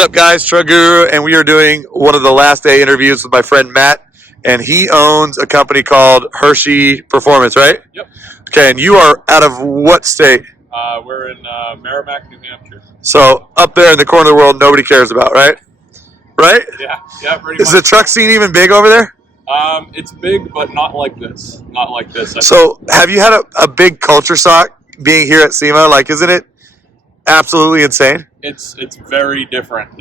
up, guys? Truck Guru, and we are doing one of the last day interviews with my friend Matt, and he owns a company called Hershey Performance, right? Yep. Okay, and you are out of what state? We're in Merrimack, New Hampshire. So up there in the corner of the world nobody cares about, right? Right? Yeah, pretty Is much. the truck scene even big over there? It's big, but not like this. Not like this. So have you had a big culture shock being here at SEMA? Like, isn't it absolutely insane? It's very different.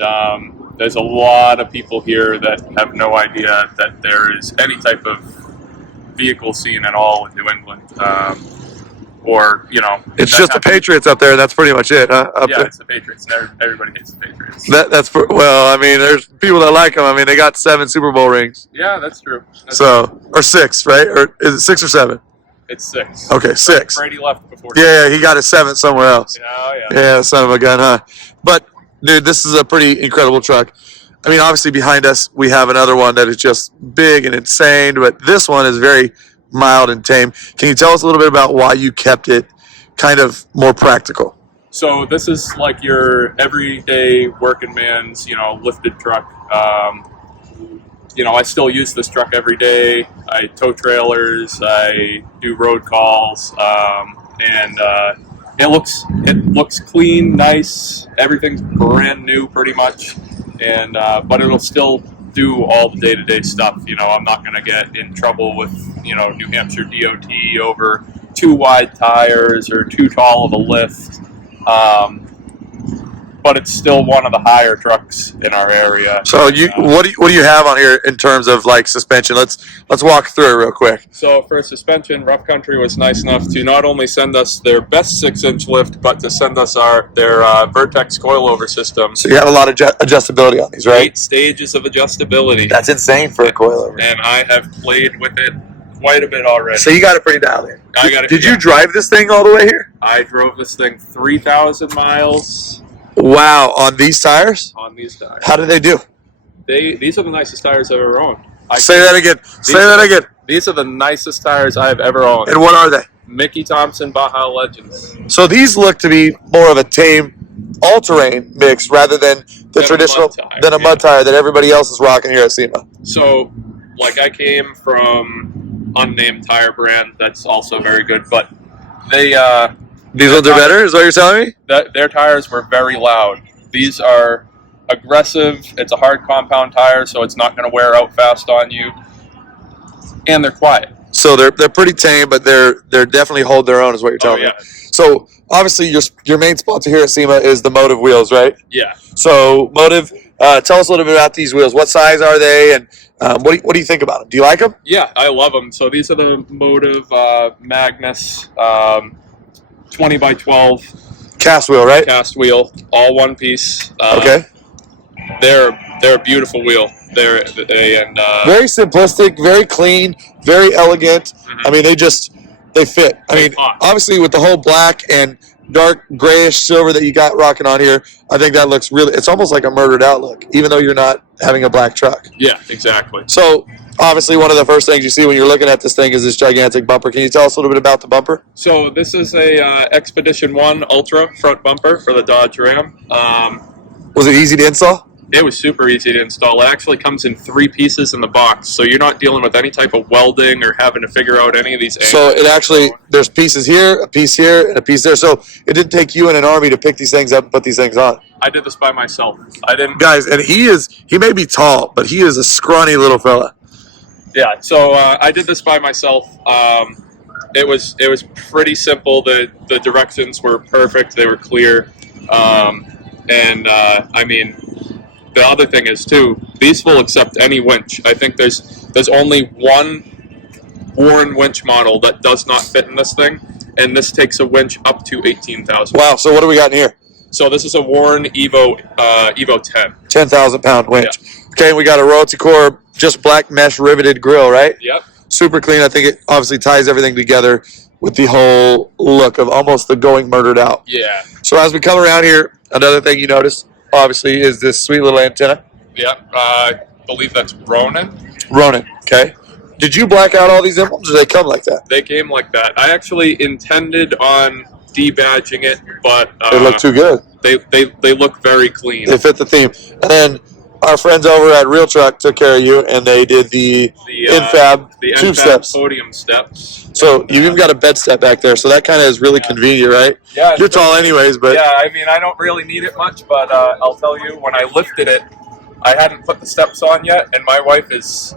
There's a lot of people here that have no idea that there is any type of vehicle scene at all in New England. Or, you know... It's just the Patriots up there, and that's pretty much it, huh? Yeah, it's the Patriots. Everybody hates the Patriots. Well, I mean, there's people that like them. I mean, they got 7 Super Bowl rings. Yeah, that's true. Or 6, right? Or is it 6 or 7? It's 6. Okay, 6. Brady left before. Yeah, he got a 7 somewhere else. Yeah. Yeah, son of a gun, huh? But, dude, this is a pretty incredible truck. I mean, obviously behind us, we have another one that is just big and insane, but this one is very mild and tame. Can you tell us a little bit about why you kept it kind of more practical? So this is like your everyday working man's, lifted truck. I still use this truck every day. I tow trailers, I do road calls, and it looks clean, nice. Everything's brand new, pretty much, and but it'll still do all the day-to-day stuff. I'm not going to get in trouble with New Hampshire DOT over too wide tires or too tall of a lift. But it's still one of the higher trucks in our area. So what do you have on here in terms of like suspension? Let's walk through it real quick. So for suspension, Rough Country was nice enough to not only send us their best 6-inch lift, but to send us their Vertex coilover system. So you have a lot of adjustability on these, right? 8 stages of adjustability. That's insane for a coilover. And I have played with it quite a bit already. So you got it pretty dialed in. I got it. Did you drive this thing all the way here? I drove this thing 3,000 miles. Wow, on these tires? On these tires. How did they do? These are the nicest tires I've ever owned. Say that again. These are the nicest tires I've ever owned. And what are they? Mickey Thompson Baja Legends. So these look to be more of a tame all-terrain mix rather than the traditional mud tire that everybody else is rocking here at SEMA. So, like, I came from unnamed tire brand that's also very good, but they these ones are better, is what you're telling me? Their tires were very loud. These are aggressive. It's a hard compound tire, so it's not going to wear out fast on you. And they're quiet. So they're pretty tame, but they're definitely hold their own, is what you're telling me. So obviously your main sponsor here at SEMA is the Motive wheels, right? Yeah. So Motive, tell us a little bit about these wheels. What size are they, and what do you think about them? Do you like them? Yeah, I love them. So these are the Motive Magnus 20 by 12 cast wheel, right? Cast wheel, all one piece. Okay. They're a beautiful wheel. Very simplistic, very clean, very elegant. Mm-hmm. I mean, they fit. I mean, obviously with the whole black and dark grayish silver that you got rocking on here, I think that looks really, it's almost like a murdered out look, even though you're not having a black truck. Yeah, exactly. So obviously one of the first things you see when you're looking at this thing is this gigantic bumper. Can you tell us a little bit about the bumper? So this is a Expedition 1 Ultra front bumper for the Dodge Ram. Was it easy to install? It was super easy to install. It actually comes in 3 pieces in the box, so you're not dealing with any type of welding or having to figure out any of these angles. So it actually, there's pieces here, a piece here, and a piece there. So it didn't take you and an army to pick these things up and put these things on. I did this by myself. I didn't. Guys, and he may be tall, but he is a scrawny little fella. Yeah, so I did this by myself. It was pretty simple. The directions were perfect. They were clear. I mean, the other thing is too, these will accept any winch. I think there's only one Warren winch model that does not fit in this thing, and this takes a winch up to 18,000. Wow. So what do we got in here? So this is a Warren Evo 10. 10,000-pound winch. Yeah. Okay, we got a Royalty Core, just black mesh riveted grill, right? Yep. Super clean. I think it obviously ties everything together with the whole look of almost the going murdered out. Yeah. So as we come around here, another thing you notice, obviously, is this sweet little antenna. Yep. I believe that's Ronin. Ronin, okay. Did you black out all these emblems, or they come like that? They came like that. I actually intended on debadging it, but They look too good. They look very clean. They fit the theme. And then our friends over at Real Truck took care of you, and they did the infab tube steps. Podium steps. So you even got a bed step back there, so that kind of is really convenient, right? Yeah. You're tall anyways, but... Yeah, I mean, I don't really need it much, but I'll tell you, when I lifted it, I hadn't put the steps on yet, and my wife is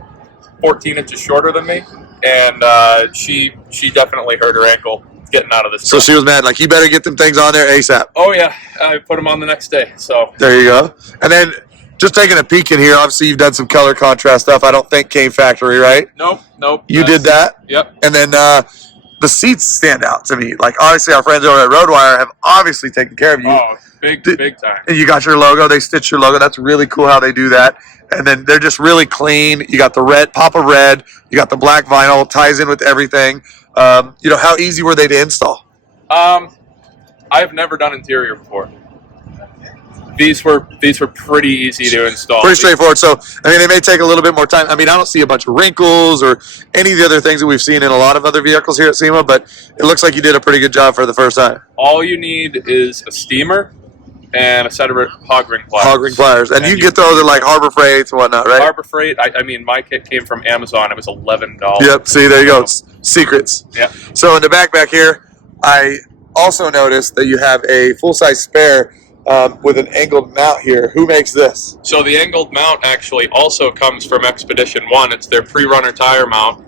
14 inches shorter than me, and she definitely hurt her ankle getting out of this. So she was mad, like, you better get them things on there ASAP. Oh, yeah. I put them on the next day, so. There you go. And then, just taking a peek in here, obviously you've done some color contrast stuff. I don't think came factory, right? Nope. You did that? Yep. And then the seats stand out to me. Like, obviously our friends over at Roadwire have obviously taken care of you. Oh, big time. And you got your logo. They stitched your logo. That's really cool how they do that. And then they're just really clean. You got the red, pop of red. You got the black vinyl. Ties in with everything. You know, how easy were they to install? I've never done interior before. These were pretty easy to install. Pretty straightforward. So, I mean, they may take a little bit more time. I mean, I don't see a bunch of wrinkles or any of the other things that we've seen in a lot of other vehicles here at SEMA, but it looks like you did a pretty good job for the first time. All you need is a steamer and a set of hog ring pliers. Hog ring pliers. And you get those at like Harbor Freight and whatnot, right? Harbor Freight. I mean, my kit came from Amazon. It was $11. Yep. See, there you go. It's secrets. Yeah. So in the back here, I also noticed that you have a full-size spare with an angled mount here. Who makes this? So the angled mount actually also comes from Expedition 1. It's their pre-runner tire mount.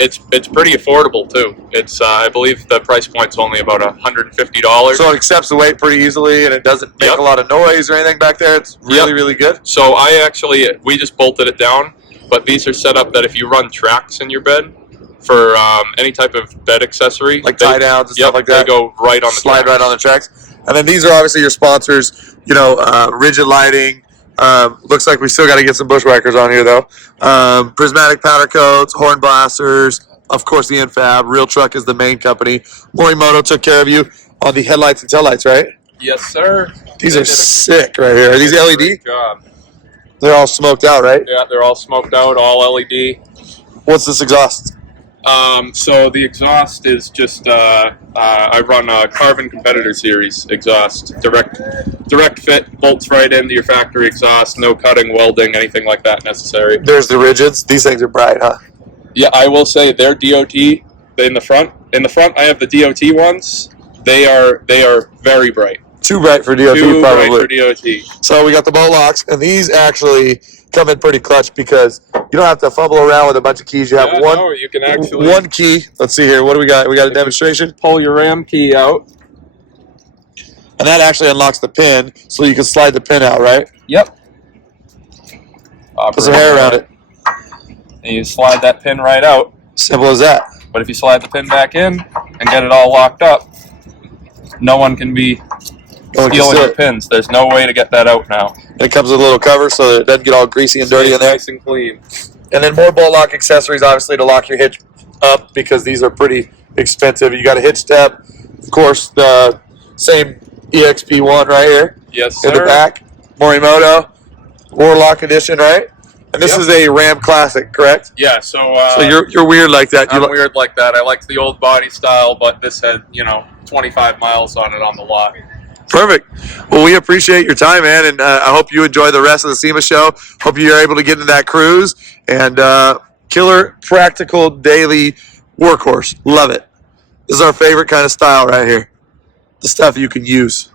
It's pretty affordable too. It's I believe the price point's only about $150. So it accepts the weight pretty easily, and it doesn't make a lot of noise or anything back there. It's really good. So we just bolted it down, but these are set up that if you run tracks in your bed for any type of bed accessory, like tie downs and stuff like that, they go right on the slide tracks. right on the tracks. And then these are obviously your sponsors. You know, Rigid Lighting. Looks like we still got to get some bushwhackers on here though. Prismatic powder coats, horn blasters, of course the Infab. Real Truck is the main company. Morimoto took care of you on the headlights and taillights, right? Yes, sir. These are sick right here. Are these LED? Great job. They're all smoked out, right? Yeah, they're all smoked out, all LED. What's this exhaust? So the exhaust is just I run a Carbon Competitor Series exhaust, direct fit, bolts right into your factory exhaust, no cutting, welding, anything like that necessary. There's the rigids. These things are bright, huh? Yeah, I will say they're DOT in the front. In the front, I have the DOT ones. They are very bright. Too bright for DOT, Too probably. bright for DOT. So we got the bolt locks, and these actually come in pretty clutch because you don't have to fumble around with a bunch of keys. You have you can actually one key. Let's see here. What do we got? We got a demonstration. Pull your RAM key out, and that actually unlocks the pin, so you can slide the pin out, right? Yep. Put some hair around it. And you slide that pin right out. Simple as that. But if you slide the pin back in and get it all locked up, no one can be stealing your pins. There's no way to get that out now. And it comes with a little cover so that it doesn't get all greasy and dirty in there. Nice and clean. And then more bolt lock accessories, obviously, to lock your hitch up because these are pretty expensive. You got a hitch step, of course, the same EXP1 right here. Yes, sir. In the back, Morimoto, Warlock edition, right? And this is a Ram Classic, correct? Yeah. So you're weird like that. I'm weird like that. I like the old body style, but this had 25 miles on it on the lot. Perfect. Well, we appreciate your time, man, and I hope you enjoy the rest of the SEMA show. Hope you're able to get into that cruise. And killer, practical, daily workhorse. Love it. This is our favorite kind of style right here. The stuff you can use.